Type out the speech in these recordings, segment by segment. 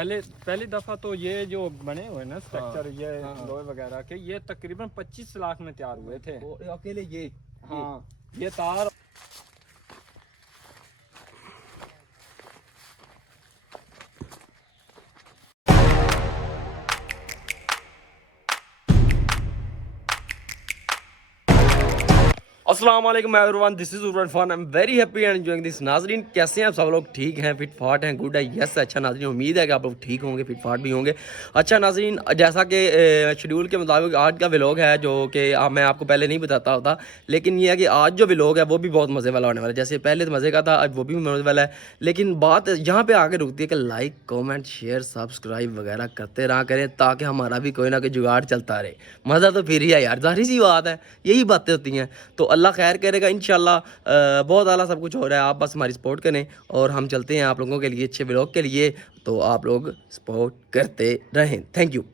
पहली दफा तो ये जो बने हुए ना स्ट्रक्चर ये लोहे वगैरह के ये तकरीबन 25 लाख में तैयार हुए थे अकेले ये ये तार। अस्सलाम वालेकुम everyone, this is Urban Fun. I am very happy and enjoying this. नाजरीन कैसे हैं आप सब लोग? ठीक हैं, फिट फाट हैं, गुड है? यस अच्छा नाजरीन, उम्मीद है कि आप लोग ठीक होंगे, फिट फाट भी होंगे। अच्छा नाजरीन, जैसा कि शेड्यूल के मुताबिक आज का व्लॉग है जो कि मैं आपको पहले नहीं बताता होता, लेकिन ये है कि आज जो व्लॉग है वो भी बहुत मज़े वाला होने वाला है। जैसे पहले तो मज़े का था, आज वो भी मज़े वाला है, लेकिन बात यहाँ पर आके रुकती है कि लाइक कॉमेंट शेयर सब्सक्राइब वगैरह करते रहा करें ताकि हमारा भी कोई ना कोई जुगाड़ चलता रहे। मज़ा तो फिर ही है यार, जाहिर सी बात है, यही बातें होती हैं। तो अल्लाह खैर करेगा इंशाल्लाह। बहुत आला सब कुछ हो रहा है, आप बस हमारी सपोर्ट करें और हम चलते हैं आप लोगों के लिए अच्छे व्लॉग के लिए। तो आप लोग सपोर्ट करते रहें। Thank you.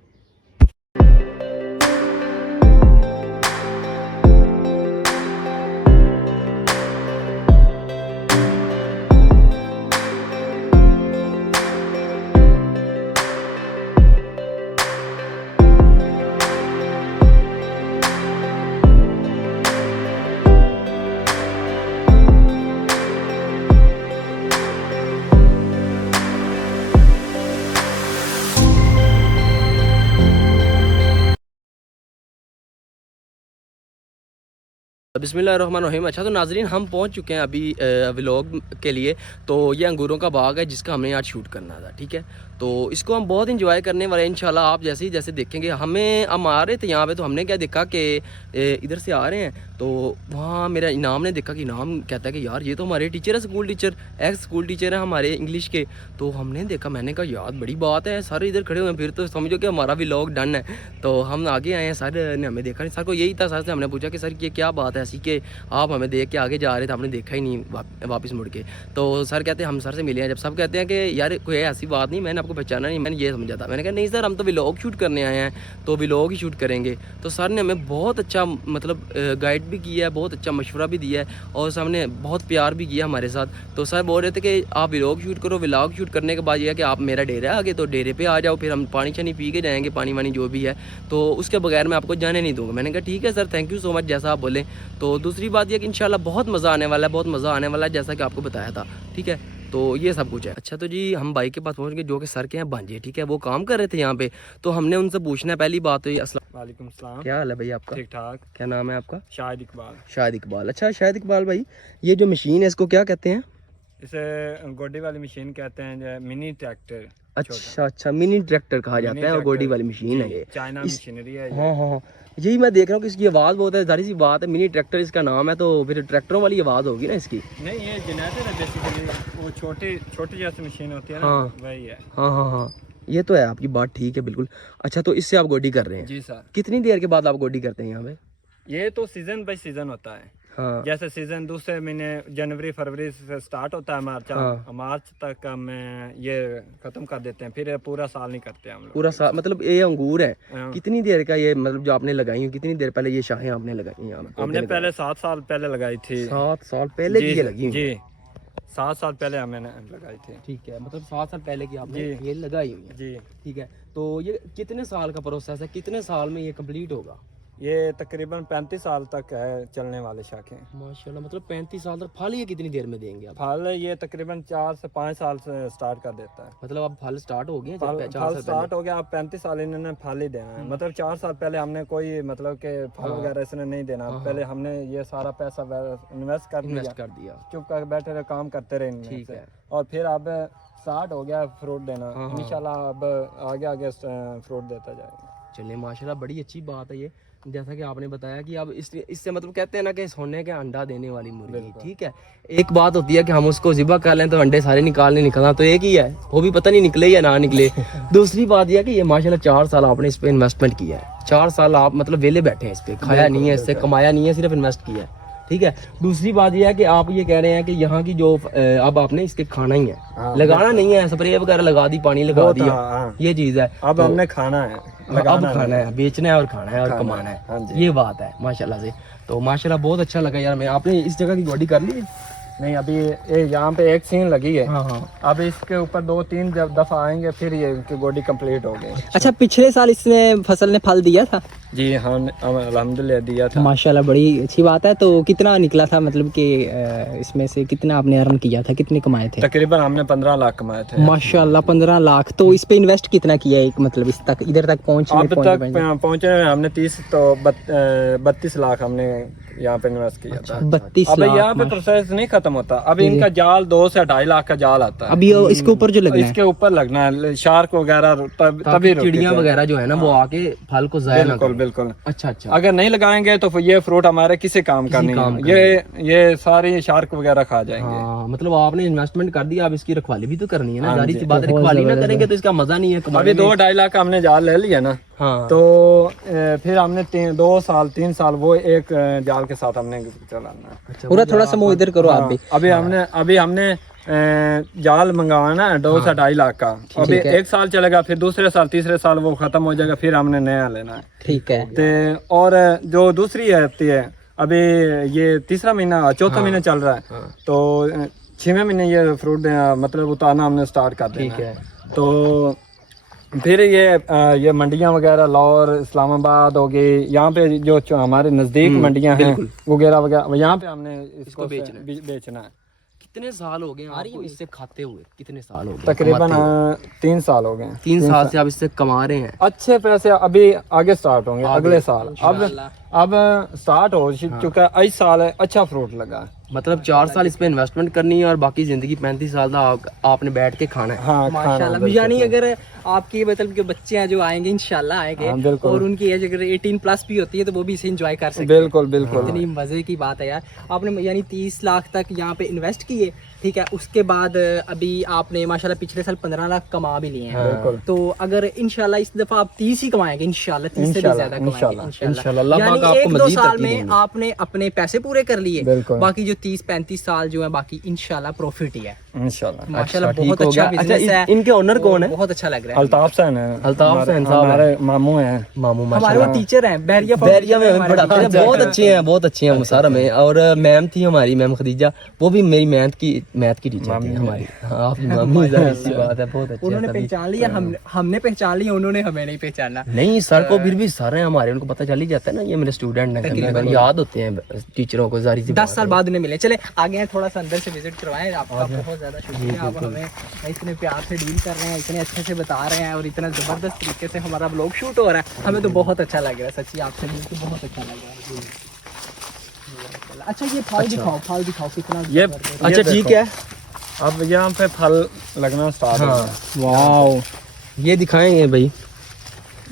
बिस्मिल्लाहिर्रहमानिर्रहीम। अच्छा तो नाजरीन हम पहुंच चुके हैं अभी व्लॉग के लिए। तो ये अंगूरों का बाग है जिसका हमने आज शूट करना था, ठीक है। तो इसको हम बहुत इंजॉय करने वाले हैं इंशाल्लाह। आप जैसे ही जैसे देखेंगे, हम आ रहे थे यहाँ पे तो हमने क्या देखा कि इधर से आ रहे हैं तो वहाँ मेरा इनाम ने देखा कि इनाम कहता है कि यार ये तो हमारे टीचर है, school teacher, x school teacher है हमारे इंग्लिश के। तो हमने देखा, मैंने कहा यार बड़ी बात है, सारे इधर खड़े हुए हैं, फिर तो समझो कि हमारा व्लॉग डन है। तो हम आगे आए हैं, सर ने हमें देखा नहीं, सर को यही था, सर से हमने पूछा कि सर ये क्या बात है ऐसी कि आप हमें देख के आगे जा रहे थे, आपने देखा ही नहीं वापस मुड़ के। तो सर कहते हैं हम सर से मिले हैं। जब सब कहते हैं कि यार कोई ऐसी बात नहीं, मैंने आपको पहचाना नहीं, मैंने ये समझा था। मैंने कहा नहीं सर, हम तो व्लॉग शूट करने आए हैं, तो व्लॉग ही शूट करेंगे। तो सर ने हमें बहुत अच्छा मतलब गाइड भी किया है, बहुत अच्छा मशवरा भी दिया है और सामने बहुत प्यार भी किया हमारे साथ। तो सर बोल रहे थे कि आप व्लॉग शूट करो, व्लॉग शूट करने के बाद ये है कि आप मेरा डेरा है आगे, तो डेरे पे आ जाओ, फिर हम पानी शानी पी के जाएंगे, पानी वानी जो भी है, तो उसके बगैर मैं आपको जाने नहीं दूँगा। मैंने कहा ठीक है sir, thank you so much, जैसा आप बोलें। तो दूसरी बात यह कि इंशाल्लाह बहुत मज़ा आने वाला है, बहुत मज़ा आने वाला है जैसा कि आपको बताया था, ठीक है। तो ये सब कुछ है। अच्छा तो जी हम बाइक के पास पहुंच गए जो कि सर के हैं भांजे, ठीक है, वो काम कर रहे थे यहाँ पे। तो हमने उनसे पूछना है, पहली बात तो ये अस्सलाम वालेकुम सलाम, क्या हाल है भाई आपका? ठीक ठाक। क्या नाम है आपका? शाहिद इकबाल। शाहिद इकबाल। अच्छा शाहिद इकबाल भाई, ये जो मशीन है इसको क्या कहते हैं? इसे गोडी वाली मशीन कहते हैं, मिनी ट्रैक्टर। अच्छा, मिनी ट्रैक्टर कहा जाता है और गोडी वाली मशीन है ये, चाइना मशीनरी है। हाँ, यही मैं देख रहा हूँ कि इसकी आवाज़ बहुत है, जाहिर सी बात है, मिनी ट्रैक्टर इसका नाम है, तो फिर ट्रैक्टरों वाली आवाज़ होगी ना इसकी? नहीं, ये जनरेटर है बेसिकली, वो छोटी जैसी मशीन होती है ना, वही है। हाँ, ये तो है, आपकी बात ठीक है बिल्कुल। अच्छा तो इससे आप गोडी कर रहे हैं? जी सर। कितनी देर के बाद आप गोडी करते हैं यहाँ पे? ये तो सीजन बाई सीजन होता है। हाँ। जैसे सीजन दूसरे महीने जनवरी फरवरी से स्टार्ट होता है, मार्च तक हम ये खत्म कर देते हैं, फिर पूरा साल नहीं करते हम लोग। पूरा साल मतलब ये अंगूर है, कितनी देर का ये, मतलब जो आपने लगाई है, कितनी देर पहले ये शाखें आपने लगाई हैं? हमने पहले 7 साल पहले लगाई थी। 7 साल पहले की ये लगी जी, 7 साल पहले हमने लगाई थी। ठीक है, मतलब 7 साल पहले की आपने ये लगाई हुई है। जी ठीक है। तो ये कितने साल का प्रोसेस है, कितने साल में ये कंप्लीट होगा? ये तकरीबन 35 साल तक है चलने वाले शाखें। माशाल्लाह, मतलब 35 साल तक। फल ये कितनी देर में देंगे आप? फल ये तकरीबन 4 से 5 साल से स्टार्ट कर देता है। मतलब अब फल स्टार्ट हो गए? फल स्टार्ट हो गया, अब 35 साल इन्होंने फल ही देना है। मतलब 4 साल पहले हमने कोई मतलब के फल वगैरह इसने नहीं देना। पहले हमने ये सारा पैसा इन्वेस्ट कर दिया, चुप कर बैठे रहे, काम करते रहे इनमें से, और फिर अब स्टार्ट हो गया फ्रूट देना। इंशाल्लाह अब आगे फ्रूट देता जाएगा। चलिए माशाल्लाह, बड़ी अच्छी बात है ये। जैसा कि आपने बताया कि अब इससे मतलब कहते हैं ना कि सोने के अंडा देने वाली मुर्गी, ठीक है। एक बात होती है कि हम उसको ज़िबा कर लें तो अंडे सारे निकलना तो एक ही है, वो भी पता नहीं निकले या ना निकले। दूसरी बात यह है कि ये माशाल्लाह 4 साल आपने इस पे इन्वेस्टमेंट किया है। 4 साल आप मतलब वेले बैठे हैं इस पे, खाया नहीं है इससे, कमाया नहीं है, सिर्फ इन्वेस्ट किया है, ठीक है। दूसरी बात यह है कि आप ये कह रहे हैं कि यहाँ की जो अब आपने इसके खाना ही है, लगाना नहीं है, स्प्रे वगैरह लगा दी, पानी लगा दिया, ये चीज़ है। अब हमने खाना है, अब खाना है, बेचना है और खाना है और कमाना है, ये बात है माशाल्लाह से। तो माशाल्लाह बहुत अच्छा लगा यार। मैं आपने इस जगह की गोडी कर ली? नहीं अभी ये यहाँ पे एक सीन लगी है। हाँ हाँ। अब इसके ऊपर 2-3 दफा आएंगे फिर ये इनकी गोडी कंप्लीट हो गई। अच्छा, पिछले साल इसमें फसल ने फल दिया था? जी हाँ, अल्हम्दुलिल्लाह दिया था। माशाल्लाह, बड़ी अच्छी बात है। तो कितना निकला था, मतलब कि इसमें से कितना आपने अर्न किया था, कितने कमाए थे? तकरीबन हमने 15 लाख कमाए थे। माशाल्लाह 15 लाख। तो इस पे इन्वेस्ट कितना किया है, मतलब इस तक इधर तक पहुंचने अब तक पहुंचे में हमने 32 लाख हमने यहाँ पे इन्वेस्ट किया था। 32 अब लाख। यहाँ पे प्रोसेस नहीं खत्म होता। अब इनका जाल 2 से 2.5 लाख का जाल आता है। अभी इसके ऊपर जो लगना है, इसके ऊपर लगना है शार्क वगैरह, तभी चिड़िया वगैरह जो है ना वो आके फल को जाया ना बिल्कुल करें। बिल्कुल। अच्छा अच्छा। अगर नहीं लगाएंगे तो ये फ्रूट हमारे किसी काम का नहीं है। ये सारी शार्क वगैरह खा जाएंगे। हाँ, मतलब आपने इन्वेस्टमेंट कर दिया, अब इसकी रखवाली भी तो करनी है ना। जारी सी बात है, रखवाली ना करेंगे तो इसका मजा नहीं है। अभी 2-2.5 लाख का हमने जाल ले लिया ना। हाँ। तो फिर हमने 3 साल वो एक जाल के साथ हमने चलाना है। अच्छा, पूरा थोड़ा सा मुंह इधर करो आप भी। अभी हमने जाल मंगवाना है 2 से 2.5 लाख का। अभी 1 साल चलेगा, फिर दूसरे साल तीसरे साल वो खत्म हो जाएगा, फिर हमने नया लेना है। ठीक है। तो और जो दूसरी आती है, अभी ये तीसरा महीना चौथा महीना चल रहा है, तो 6वें महीने ये फ्रूट मतलब उतारना हमने स्टार्ट कर देना है। तो फिर ये मंडियां वगैरह लाहौर, इस्लामाबाद हो गई, यहाँ पे जो हमारे नजदीक मंडियां हैं वगैरह वगैरह, यहाँ पे हमने इसको बेचना है। कितने साल हो गए आपको इससे खाते हुए? कितने साल हो गए? तकरीबन 3 साल हो गए। 3 साल से आप इससे कमा रहे हैं। अच्छे पैसे अभी आगे स्टार्ट होंगे अगले साल। अब स्टार्ट हो चुका है, इस साल अच्छा फ्रूट लगा है। मतलब 4 साल इस पे इन्वेस्टमेंट करनी है और बाकी जिंदगी 35 साल तक आपने बैठ के खाना है। हाँ, माशाल्लाह। यानी अगर आपके मतलब के बच्चे हैं जो आएंगे, इंशाल्लाह आएंगे, और उनकी एज अगर 18 प्लस भी होती है तो वो भी इसे एंजॉय कर सकते हैं। बिल्कुल बिल्कुल। इतनी मजे की बात है यार। आपने यानी 30 लाख तक यहाँ पे इन्वेस्ट किए, ठीक है। उसके बाद अभी आपने माशाल्लाह पिछले साल 15 लाख कमा भी लिए हैं। तो अगर इंशाल्लाह इस दफा आप 30 ही कमाएंगे, इंशाल्लाह 30 से भी ज्यादा कमाएंगे इंशाल्लाह। यानी 1-2 साल में आपने अपने पैसे पूरे कर लिए, बाकी जो 30-35 साल जो है बाकी इंशाल्लाह प्रॉफिट ही है इंशाल्लाह। माशाल्लाह। बहुत अच्छा बिजनेस है। इनके ओनर कौन है? बहुत अच्छा लग रहा है। अल्ताफ हुसैन है। अल्ताफ हुसैन साहब हमारे मामू हैं। मामू हमारे वो टीचर हैं बैरिया में पढ़ाते हैं। बहुत अच्छे हैं, बहुत अच्छे हैं मुसारा में। और मैम थी हमारी, मैम खदीजा, वो भी मेरी मैथ की टीचर थी हमारी। आपकी मम्मी, ज़ाहिर-सी बात है, बहुत अच्छे। उन्होंने पहचान लिया, हमने पहचान लिया, उन्होंने हमें नहीं पहचाना। नहीं सर को फिर भी सारे हमारे उनको पता चल ही जाता है ना, ये मेरे स्टूडेंट हैं, याद होते हैं टीचरों को। ज़ाहिर-सी 10 साल बाद उन्हें मिले। चले आगे हैं, थोड़ा सा अंदर से विजिट करवाएं। आपका बहुत ज्यादा शुक्रिया, आप हमें इतने प्यार से डील कर रहे हैं, इतने अच्छे से बता रहे हैं और इतना जबरदस्त तरीके से हमारा व्लॉग शूट हो रहा है। हमें तो बहुत अच्छा लग रहा है सच्ची, आपसे मिलकर बहुत अच्छा लग रहा है। अच्छा ये फल दिखाओ, फल दिखाओ कितना ये अच्छा ठीक है। अब यहाँ पे फल लगना स्टार्ट हो गया। वाह, ये दिखाएंगे भाई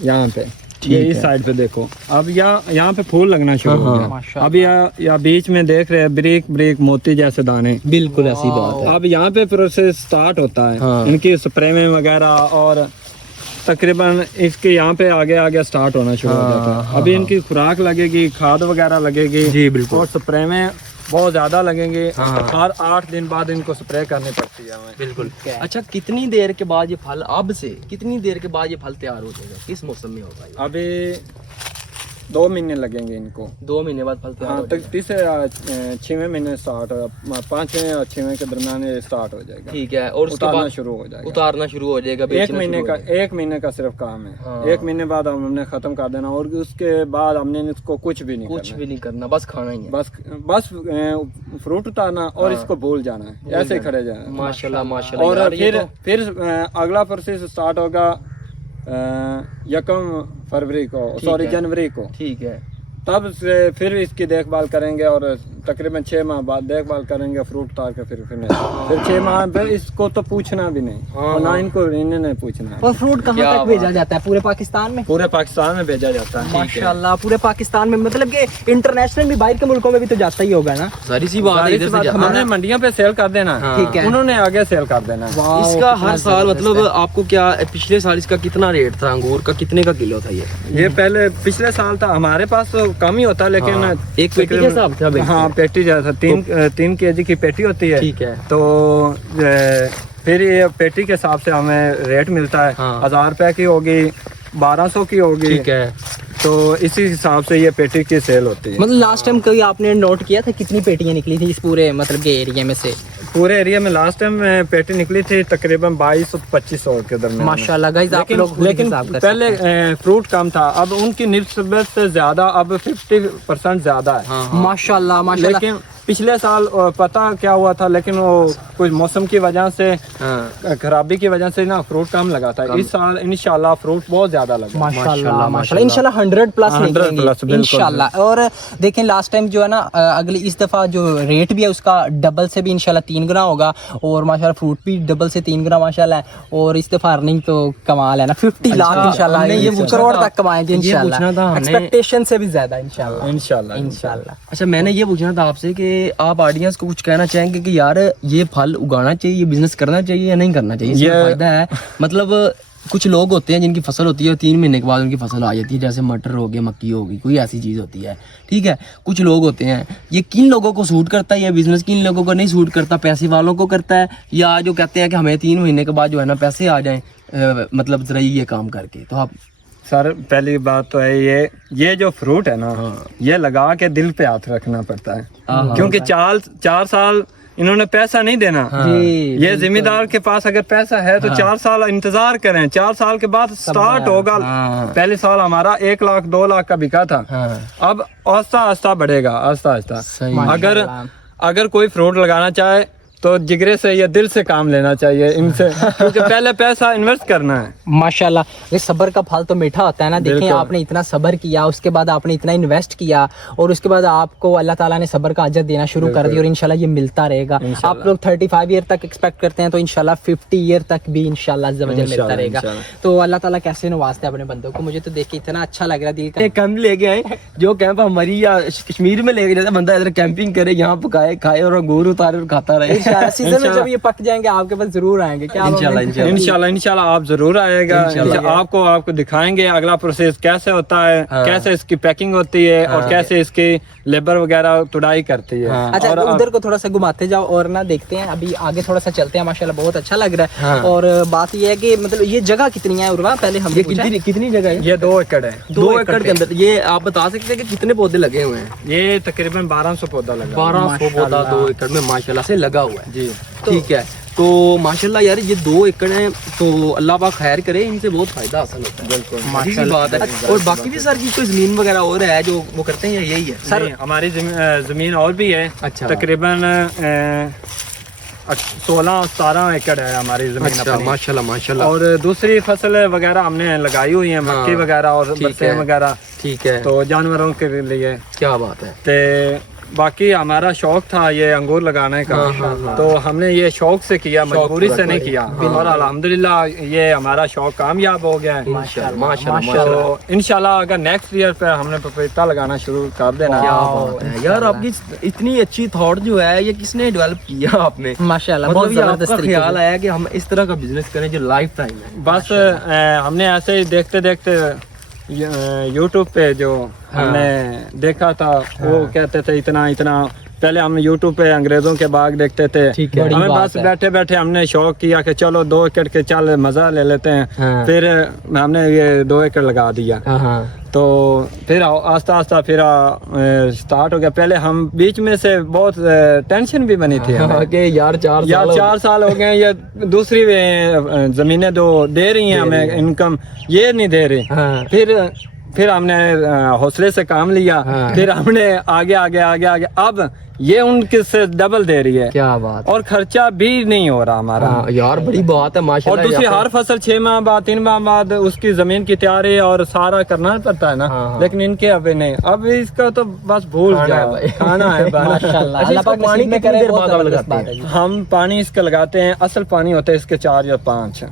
यहाँ पे, ये इस साइड पे देखो। अब यहाँ पे फूल लगना शुरू हो गया। अब यहाँ बीच में देख रहे हैं ब्रेक ब्रेक मोती जैसे दाने, बिल्कुल ऐसी बात है। अब यहाँ पे प्रोसेस स्टार्ट होता है इनकी स्प्रे में वगैरह, और तकरीबन इसके यहाँ पे आगे आगे स्टार्ट होना शुरू हो जाता है। अभी इनकी खुराक लगेगी, खाद वगैरह लगेगी जी बिल्कुल, और स्प्रे में बहुत ज्यादा लगेंगे। हर 8 दिन बाद इनको स्प्रे करनी पड़ती है हमें। बिल्कुल। अच्छा कितनी देर के बाद ये फल, अब से कितनी देर के बाद ये फल तैयार हो जाएगा? किस मौसम में होगा ये? अभी 2 महीने लगेंगे इनको। 2 महीने बाद फल तैयार हो तक 6वें महीने स्टार्ट हो, 5वें और 6वें के दरमियान ये स्टार्ट हो जाएगा। ठीक है। और उसके उतारना बाद शुरू हो जाएगा। उतारना शुरू हो जाएगा। 1 महीने का सिर्फ काम है। 1 महीने बाद हमने खत्म कर देना, और उसके बाद हमने इसको कुछ भी नहीं करना, बस खाना ही है। बस फ्रूट उतारना और इसको भूल जाना है, ऐसे ही खड़े जाना। माशाल्लाह माशाल्लाह। और फिर अगला प्रोसेस स्टार्ट होगा 1 फरवरी को, सॉरी जनवरी को। ठीक है। तब से फिर इसकी देखभाल करेंगे, और तकरीबन 6 माह बाद देखभाल करेंगे, फ्रूट उतार के फिर 6 माह फिर इसको तो पूछना भी नहीं, और ना इनको इन्हें पूछना है। और फ्रूट कहाँ तक भेजा जाता है? पूरे पाकिस्तान में? पूरे पाकिस्तान में भेजा जाता है। माशाल्लाह, पूरे पाकिस्तान में, मतलब कि इंटरनेशनल भी, बाहर के मुल्कों में भी तो जाता ही होगा ना? सारी सी बात है, इधर से हमने मंडियों पे सेल कर देना है, ठीक है, उन्होंने आगे सेल कर देना है। इसका हर साल मतलब आपको क्या, पिछले साल इसका कितना रेट था अंगूर का, कितने का किलो था ये पहले पिछले साल था हमारे पास तो कम ही होता है, लेकिन एक पेटी के हिसाब से। हाँ पेटी जैसा 3 kg की पेटी होती है। ठीक है। तो फिर ये पेटी के हिसाब से हमें रेट मिलता है। 1000 रुपए की होगी, 1200 की होगी। ठीक है। तो इसी हिसाब से ये पेटी की सेल होती है। मतलब लास्ट टाइम कभी आपने नोट किया था कितनी पेटियां निकली थी इस पूरे मतलब के एरिया में से? पूरे एरिया में लास्ट टाइम पेटी निकली थी तकरीबन 2200-2500 के दरमियान। माशाल्लाह गाइस, आप लोग खुद लेकिन हिसाब कर पहले फ्रूट कम था, अब उनकी निस्बत से ज्यादा अब 50% ज्यादा है। माशाल्लाह माशाल्लाह। लेकिन पिछले साल पता क्या हुआ था, लेकिन वो कुछ मौसम की वजह से खराबी की वजह से ना फ्रूट कम लगा था। इस साल इंशाल्लाह फ्रूट बहुत ज्यादा लगा। माशाल्लाह माशाल्लाह इंशाल्लाह 100 प्लस निकलेंगे इंशाल्लाह। और देखें लास्ट टाइम जो है ना अगली इस दफा जो रेट भी है उसका डबल से भी इंशाल्लाह 3 गुना होगा, और माशाल्लाह फ्रूट भी डबल से 3 गुना माशाल्लाह है। और इस दफा अर्निंग तो कमाल है ना, 50 लाख इंशाल्लाह ये करोड़ तक कमाएंगे इंशाल्लाह, एक्सपेक्टेशन से भी ज्यादा इंशाल्लाह इंशाल्लाह इंशाल्लाह। अच्छा, मैंने ये पूछना था आपसे कि आप ऑडियंस को कुछ कहना चाहेंगे कि यार ये फल उगाना चाहिए, ये बिजनेस करना चाहिए या नहीं करना चाहिए, इसमें फायदा है? मतलब कुछ लोग होते हैं जिनकी फसल होती है 3 महीने के बाद उनकी फसल आ जाती है, जैसे मटर हो गया, मक्की होगी, कोई ऐसी चीज़ होती है, ठीक है। कुछ लोग होते हैं, ये किन लोगों को सूट करता है ये बिजनेस, किन लोगों को नहीं सूट करता? पैसे वालों को करता है, या जो कहते हैं कि हमें 3 महीने के बाद जो है ना पैसे आ जाएं मतलब जरा ये काम करके? तो आप सर पहली बात तो है ये जो फ्रूट है ना, ये लगा के दिल पे हाथ रखना पड़ता है, क्योंकि 4 साल इन्होंने पैसा नहीं देना। ये जिम्मेदार के पास अगर पैसा है तो 4 साल इंतजार करें, 4 साल के बाद स्टार्ट होगा। पहले साल हमारा 1 लाख 2 लाख का बिका था, अब आस्ता आस्ता बढ़ेगा, आस्ता आस्ता। अगर कोई फ्रूट लगाना चाहे तो जिगरे से या दिल से काम लेना चाहिए इनसे, क्योंकि पहले पैसा इन्वेस्ट करना है। माशाल्लाह, ये सब्र का फल तो मीठा होता है ना। देखें आपने इतना सब्र किया, उसके बाद आपने इतना इन्वेस्ट किया, और उसके बाद आपको अल्लाह ताला ने सब्र का अजर देना शुरू कर दिया, और इंशाल्लाह ये मिलता रहेगा। आप लोग 35 ईयर तक एक्सपेक्ट करते हैं, तो इंशाल्लाह 50 ईयर तक भी इंशाल्लाह अज़्ज़वजल मिलता रहेगा। तो अल्लाह ताला कैसे नवाजते हैं अपने बंदों को, मुझे तो देख के इतना अच्छा लग रहा है। दिल का एक कैंप लेके आए, जो कैंप हमारी या कश्मीर में लेके जाता बंदा, इधर कैंपिंग करे, यहाँ पकाए खाए और अंगूर उतारे और खाता रहे। सीजन में जब ये पक जाएंगे आपके पास जरूर आएंगे। क्या इंशाल्लाह आप जरूर आएगा। आपको दिखाएंगे अगला प्रोसेस कैसे होता है, कैसे इसकी पैकिंग होती है, और कैसे इसकी लेबर वगैरह तुड़ाई करती है। अच्छा, उधर को थोड़ा सा घुमाते जाओ और ना देखते हैं, अभी आगे थोड़ा सा चलते हैं। माशाल्लाह बहुत अच्छा लग रहा है। और बात ये है कि मतलब ये जगह कितनी है उर्वा, पहले हम कितनी जगह है? ये 2 एकड़ है। 2 एकड़ के अंदर ये आप बता सकते हैं कि कितने पौधे लगे हुए हैं? ये तकरीबन 1200 पौधा लगा, 1200 पौधा 2 एकड़ में माशाल्लाह से लगा हुआ है जी। ठीक है, तो माशाल्लाह यार ये 2 एकड़ है, तो अल्लाह पाक खैर करे, इनसे बहुत फायदा हासिल होता है। बिल्कुल माशाल्लाह बात है। और बाकी भी सर की कोई जमीन वगैरह और है जो वो करते हैं, या यही है सर? हमारी जमीन और भी है। अच्छा, तकरीबन 16-17 एकड़ है हमारी जमीन। अच्छा, माशाल्लाह माशाल्लाह। और दूसरी फसल वगैरह हमने लगाई हुई है, मक्की वगैरह और बरसें वगैरह, ठीक है, तो जानवरों के लिए। क्या बात है। ते बाकी हमारा शौक था ये अंगूर लगाने का, तो हमने ये शौक से किया, मजबूरी से नहीं किया, और अल्हम्दुलिल्लाह ये हमारा शौक कामयाब हो गया है माशाल्लाह। तो इंशाल्लाह अगर नेक्स्ट ईयर पे हमने पपीता लगाना शुरू कर देना। क्या बात है यार, आपकी इतनी अच्छी थॉट जो है ये किसने डेवलप किया आपने? माशाल्लाह, मतलब बहुत आपका जबरदस्त ख्याल आया कि हम इस तरह का बिजनेस करें जो लाइफ टाइम है? बस हमने ऐसे ही देखते देखते यूट्यूब पे जो हमने देखा था, वो कहते थे इतना इतना। पहले हम यूट्यूब पे अंग्रेजों के बाग देखते थे, हमें बस बैठे बैठे हमने शौक किया कि चलो 2 एकड़ के चल मजा ले लेते हैं। फिर हमने ये 2 एकड़ लगा दिया, तो फिर आस्ता आस्ता फिर स्टार्ट हो गया। पहले हम बीच में से बहुत टेंशन भी बनी थी कि यार 4 साल हो गए, ये दूसरी जमीनें जो दे रही हैं हमें इनकम, ये नहीं दे रही। फिर हमने हौसले से काम लिया, फिर हमने आगे आगे आगे आगे, अब ये उनके से डबल दे रही है। क्या बात। और खर्चा भी नहीं हो रहा हमारा। यार बड़ी बात है माशाल्लाह। और दूसरी हर फसल 6 माह बाद 3 माह बाद उसकी जमीन की तैयारी और सारा करना पड़ता है ना। लेकिन इनके अभी नहीं, अब इसका तो बस भूल जाओ, खाना है माशाल्लाह। पानी कितनी देर बाद लगाते हैं? हम पानी इसका लगाते हैं, असल पानी होते हैं इसके 4 या 5।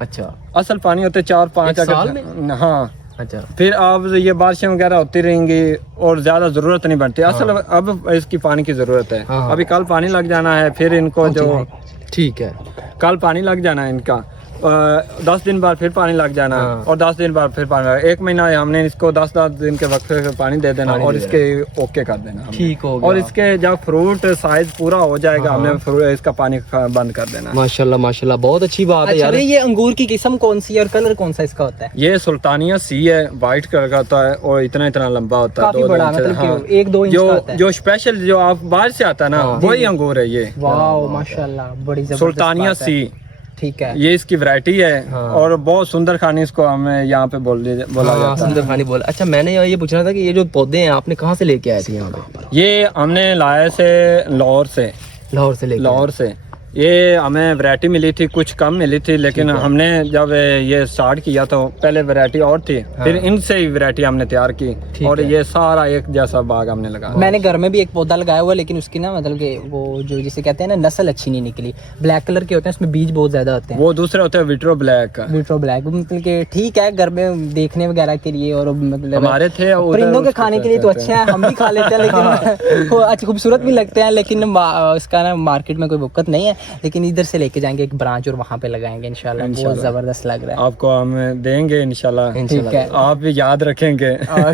अच्छा, असल पानी होते 4-5 साल में? हाँ। अच्छा, फिर अब ये बारिशें वगैरह होती रहेंगी और ज्यादा जरूरत नहीं पड़ती। असल अब इसकी पानी की जरूरत है। अभी कल पानी लग जाना है, फिर इनको जो ठीक है, कल पानी लग जाना है इनका, 10 दिन बाद फिर पानी लग जाना और 10 दिन बाद फिर पानी एक महीना हमने इसको 10-10 दिन के वक्त पे पानी दे देना और इसके ओके कर देना हमने। ठीक हो गया। और इसके जब फ्रूट साइज पूरा हो जाएगा हमने इसका पानी बंद कर देना। माशाल्लाह माशाल्लाह, बहुत अच्छी बात है अच्छा यार। भाई, ये अंगूर की किस्म कौन सी है और कलर कौन सा इसका होता है? ये सुल्तानिया सी है, व्हाइट कलर का होता है और इतना इतना लंबा होता है, काफी बड़ा, मतलब कि 1-2 इंच का होता है। जो स्पेशल जो आप बाहर से आता है ना वही अंगूर है ये। वाह माशाल्लाह, बड़ी जबरदस्त सुल्तानिया बात है। सी, ठीक है। ये इसकी वैरायटी है और बहुत सुंदर खानी इसको हमें यहाँ पे बोला जाता है। सुंदर खानी बोला। अच्छा, मैंने ये पूछना था कि ये जो पौधे हैं आपने कहाँ से लेके आए थे यहाँ पे? ये हमने लाया से लाहौर से। लाहौर से लेके? लाहौर से। ये हमें वैरायटी मिली थी, कुछ कम मिली थी, लेकिन हमने जब ये स्टार्ट किया तो पहले वैरायटी और थी, फिर इनसे ही वैरायटी हमने तैयार की और ये सारा एक जैसा बाग हमने लगाया। मैंने घर में भी एक पौधा लगाया हुआ, लेकिन उसकी ना मतलब कि वो जो जिसे कहते हैं ना नस्ल अच्छी नहीं निकली। ब्लैक कलर के होते हैं, उसमें बीज बहुत ज्यादा होते हैं। वो दूसरे होते हैं विट्रो ब्लैक। विट्रो ब्लैक मतलब कि ठीक है घर में देखने वगैरह के लिए और मतलब हमारे थे परिंदों के खाने के लिए तो अच्छे हैं, हम भी खा लेते हैं, लेकिन वो अच्छे खूबसूरत भी लगते हैं, लेकिन उसका ना मार्केट में कोई वक़्त नहीं है। लेकिन इधर से लेके जाएंगे एक ब्रांच और वहाँ पे लगाएंगे इंशाल्लाह। बहुत जबरदस्त लग रहा है। आपको हम देंगे इंशाल्लाह। ठीक है, आप भी याद रखेंगे।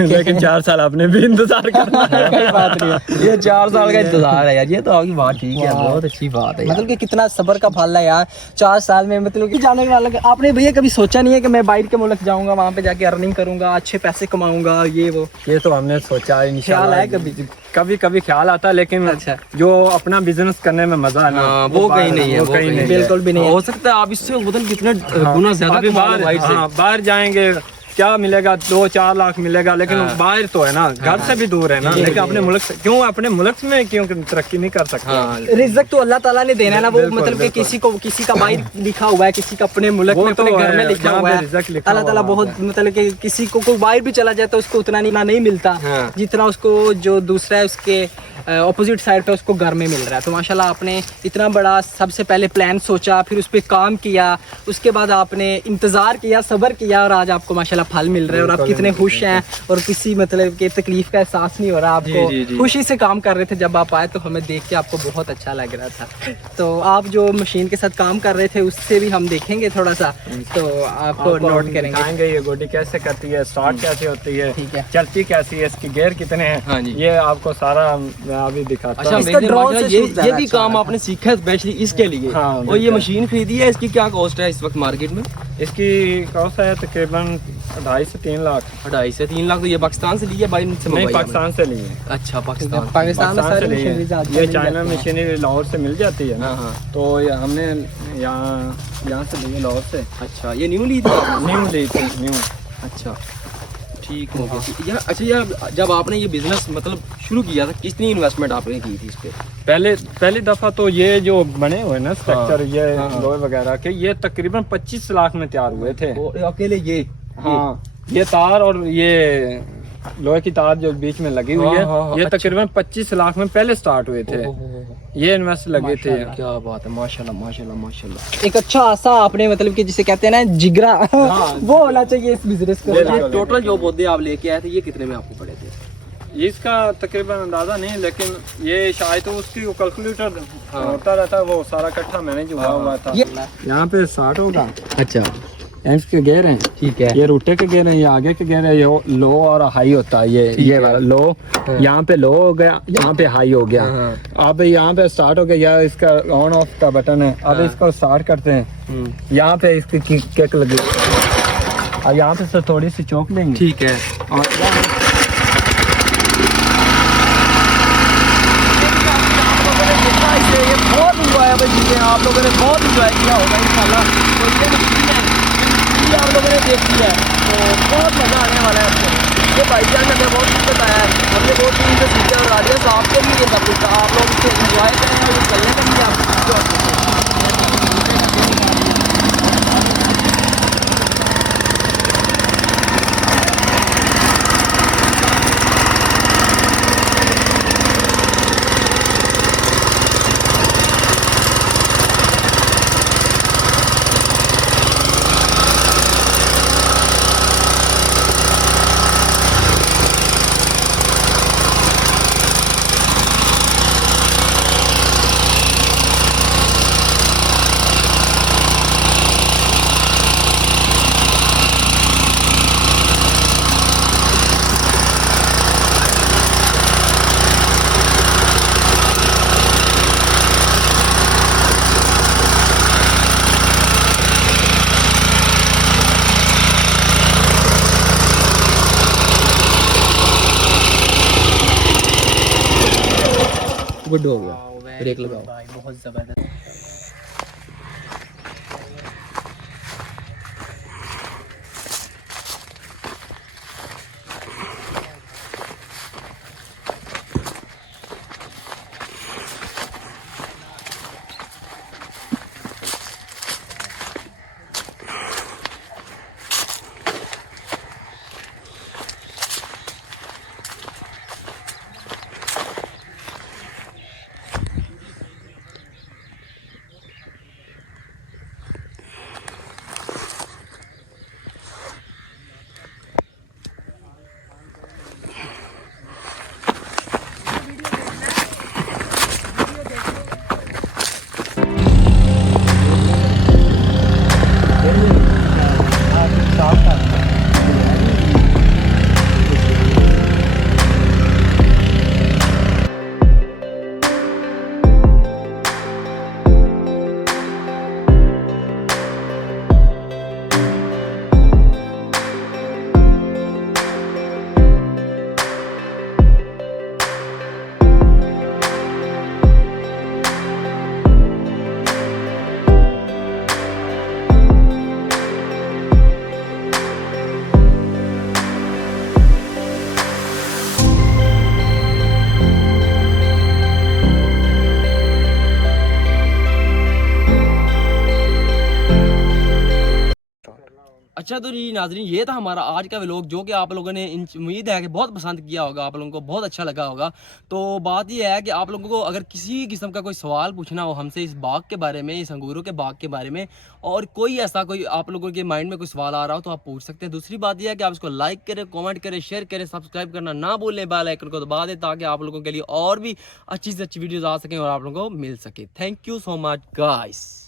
लेकिन 4 साल आपने भी इंतजार करना है। कोई बात नहीं है। ये 4 साल का इंतजार है यार, ये तो आपकी बात ठीक है, बहुत अच्छी बात है। मतलब कि कितना सब्र का फल है यार, 4 साल में मतलब कि जाने वाला। आपने भैया कभी सोचा नहीं है कि मैं बाहर के मुल्क जाऊंगा, वहाँ पे जाके अर्निंग करूंगा, अच्छे पैसे कमाऊंगा, ये वो? ये तो हमने सोचा है ख्याल है कभी? कभी कभी ख्याल आता है, लेकिन अच्छा, जो अपना बिजनेस करने में मजा है ना वो कहीं नहीं है, वो कहीं नहीं है। बिल्कुल भी नहीं है। हो सकता है आप इससे उधर कितना गुना ज्यादा अभी कमा लो बाहर से। बाहर जाएंगे क्या मिलेगा, 2-4 लाख मिलेगा, लेकिन बाहर तो है ना, घर से भी दूर है ना। लेकिन अपने मुल्क से क्यों, अपने मुल्क में क्यों तरक्की नहीं कर सकते? रिज़्क तो अल्लाह ताला ने देना है ना। वो मतलब कि किसी का बाहर लिखा हुआ है, किसी का अपने मुल्क में अपने घर में लिखा हुआ है। अल्लाह ताला बहुत मतलब कि किसी को कोई बाहर भी चला जाए तो उसको उतना नहीं मिलता जितना उसको जो दूसरा है उसके ऑपोजिट साइड पे उसको घर में मिल रहा है। तो माशाल्लाह आपने इतना बड़ा सबसे पहले प्लान सोचा, फिर उस पर काम किया, उसके बाद आपने इंतज़ार किया, सब्र किया और आज आपको माशाल्लाह फल मिल रहे हैं और आप कितने खुश हैं और किसी मतलब के तकलीफ का एहसास नहीं हो रहा आपको। खुशी से काम कर रहे थे। जब आप आए तो हमें देख के आपको बहुत अच्छा लग रहा था। तो आप जो मशीन के साथ काम कर रहे थे उससे भी हम देखेंगे थोड़ा सा, तो आपको नोट करेंगे ये गोडी कैसे करती है, स्टार्ट कैसे होती है, ठीक है, चलती कैसी है, इसकी गियर कितने हैं, ये आपको सारा अभी दिखाता हूं। अच्छा, ये भी काम आपने सीखा है स्पेशली इसके लिए? और ये मशीन खरीदी है, इसकी क्या कॉस्ट है इस वक्त मार्केट में? इसकी कॉस्ट है तकरीबन 2.5 से 3 लाख। 2.5 से 3 लाख। तो ये पाकिस्तान से ली है बाहर से? नहीं, पाकिस्तान से ली है। अच्छा, पाकिस्तान में सारी ये चाइना मशीनरी लाहौर से मिल जाती है ना, तो ये हमने यहाँ से ली है लाहौर से। अच्छा, ये न्यू ली थी? न्यू ली थी, न्यू। अच्छा, ठीक हो गया यार। अच्छा यार, जब आपने ये बिजनेस मतलब शुरू किया था कितनी इन्वेस्टमेंट आपने की थी इस पे? पहली दफा तो ये जो बने हुए ना स्ट्रक्चर, ये लोहे वगैरह के, ये तकरीबन 25 लाख में तैयार हुए थे अकेले ये? हाँ, ये तार और ये लोहे की तार जो बीच में लगी हुई है, ये तकरीबन 25 लाख में पहले स्टार्ट हुए थे। ये इन्वेस्ट लगे थे। क्या बात है, माशाल्लाह माशाल्लाह माशाल्लाह। एक अच्छा आसा आपने मतलब कि जिसे कहते हैं ना जिगरा, वो होना चाहिए इस बिजनेस को। टोटल जो पौधे आप लेके आए थे ये कितने में आपको पड़े थे? इसका तकरीबन अंदाजा नहीं, लेकिन ये शायद तो उसकी कैलकुलेटर होता रहता है, वो सारा इकट्ठा मैंने जो हुआ था। यहाँ पे 60 होगा। अच्छा, एम्स के गेयर हैं, ठीक है। ये रूटे के गेयर हैं, ये आगे के गेयर है। ये लो और हाई होता है, ये वाला लो, यहाँ पे लो हो गया, यहाँ पे हाई हो गया। अब यहाँ पे स्टार्ट हो गया, या इसका ऑन ऑफ का बटन है। अब इसको स्टार्ट करते हैं, यहाँ पे इसकी किक लगी, और यहाँ पे से थोड़ी सी चौक लेंगे, ठीक है। और ये बहुत इंजॉय है, आप लोगों ने बहुत इंजॉय किया होगा इंशाल्लाह। तो ये मशीन है, ये आप लोगों ने देखी है, तो बहुत मज़ा आने वाला है आपको। ये भाईजान ने हमें बहुत कुछ बताया है, हमने बहुत चीज़ से सीखा और आगे तो आपके लिए सब कुछ आप लोग इससे इंजॉय करें और चलने का भी आप गुड हो गया। Wow, very ब्रेक good लगाओ। भाई, बहुत जबरदस्त। अच्छा तो जी नाजरीन, ये था हमारा आज का व्लॉग, जो कि आप लोगों ने उम्मीद है कि बहुत पसंद किया होगा, आप लोगों को बहुत अच्छा लगा होगा। तो बात ये है कि आप लोगों को अगर किसी किस्म का कोई सवाल पूछना हो हमसे इस बाग के बारे में, इस अंगूरों के बाग के बारे में, और कोई ऐसा कोई आप लोगों के माइंड में कोई सवाल आ रहा हो तो आप पूछ सकते हैं। दूसरी बात यह है कि आप इसको लाइक करें, कॉमेंट करें, शेयर करें, सब्सक्राइब करना ना भूलें, बेल आइकन को दबा दें ताकि आप लोगों के लिए और भी अच्छी से अच्छी वीडियोज़ आ सकें और आप लोगों को मिल सके। Thank you so much guys.